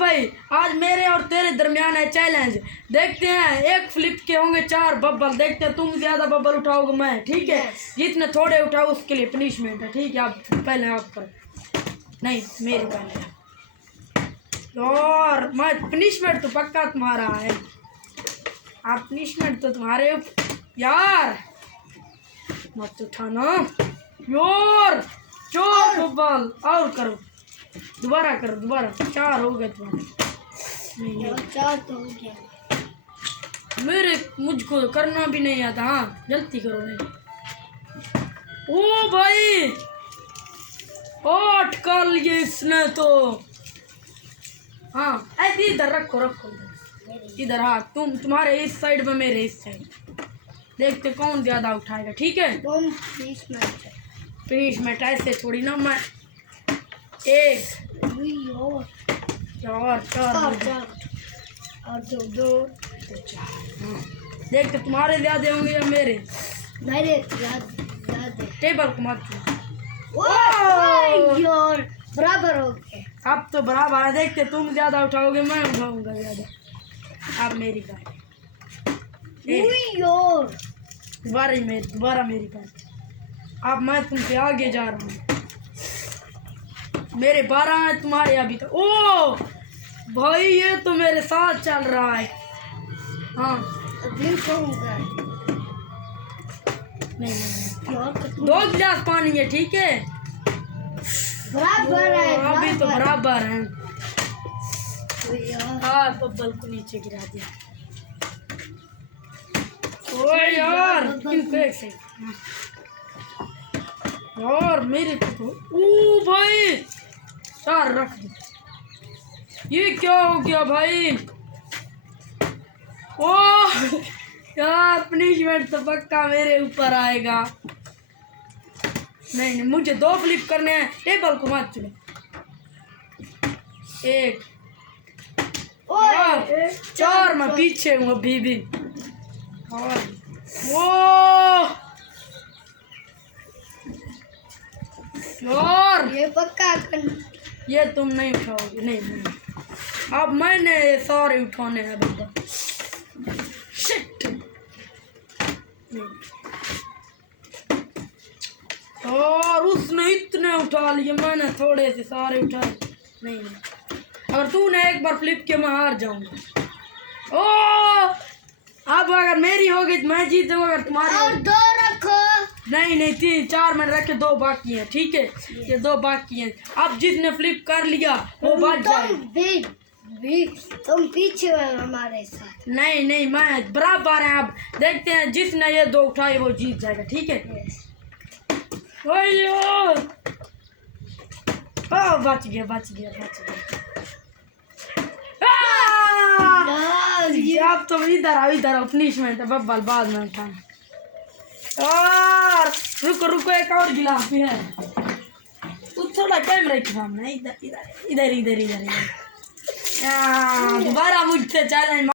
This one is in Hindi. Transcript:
भाई, आज मेरे और तेरे दरमियान है चैलेंज। देखते हैं, एक फ्लिप के होंगे 4 बबल। देखते हैं तुम ज्यादा बबल उठाओगे मैं, ठीक है? जितने थोड़े उठाओ उसके लिए पनिशमेंट है, ठीक है? आप पहले आप करो। नहीं, मेरी पहले यार, मैं पनिशमेंट तो पक्का तुम्हारा है। आप पनिशमेंट तो तुम्हारे यार, मत उठाना यार। 4 बबल और करो, दोबारा करो, दोबारा। 4 हो गए तुम्हारे। नहीं, 4 तो हो गया मेरे, मुझको करना भी नहीं आता। हाँ, जल्दी करो। नहीं, ओ भाई, 8 कर लिए इसने तो। हाँ, ऐसे इधर रखो, रखो इधर। हाँ, तुम्हारे इस साइड में, मेरे इस साइड। देखते कौन ज्यादा उठाएगा, ठीक है? पनिशमेंट ऐसे थोड़ी ना। मैं 1 4 और 2 4। देखते तुम्हारे ज्यादा होंगे या मेरे। मेरे ज्यादा टेबल को मत छू। यार बराबर हो गए। अब तो बराबर है। देखते तुम ज्यादा उठाओगे, मैं उठाऊंगा ज्यादा। अब मेरी बारी। दोबारा मेरी बारी। अब मैं तुमसे आगे जा रहा हूँ। मेरे 12 हैं, तुम्हारे अभी तक। ओ भाई, ये तो मेरे साथ चल रहा है। हाँ, नहीं, 2 गिलास पानी है, ठीक है? बराबर है, अभी तो बराबर है। यार। हाँ, बब्बल को नीचे गिरा दिया। ओ यार, यार मेरे तो ओ भाई, 4 रख दो। ये क्या हो गया भाई? ओ यार, पनिशमेंट तो पक्का मेरे ऊपर आएगा। नहीं, मुझे 2 फ्लिप करने हैं। टेबल को मत चलो। 1 4 मैं पीछे हूँ अभी भी। और वो यार, ये पक्का ये तुम नहीं उठाओगे। नहीं, अब मैंने सारे उठाने हैं बेटा। शिट। और उसने इतने उठा लिए, मैंने थोड़े से सारे उठाए। नहीं, अगर तूने एक बार फ्लिप किया, मैं हार जाऊंगा। ओ अब अगर मेरी होगी तो मैं जीत जाऊंगा। अगर तुम्हारी और 2 रखो। नहीं, 3 4 मैंने रखे, 2 बाकी हैं, ठीक है? ये 2 बाकी हैं। अब जिसने फ्लिप कर लिया वो बच जाए। तुम पीछे हो हमारे साथ। नहीं, मैं बराबर है। अब देखते हैं, जिसने ये 2 उठाए वो जीत जाएगा, ठीक है? बच गया। अब तो इधर आओ, पनिशमेंट है बब्बल, बाद में उठाना। और रुको, एक और गिलास भी है। थोड़ा कैमरे के सामने, इधर। दोबारा मुझसे चैलेंज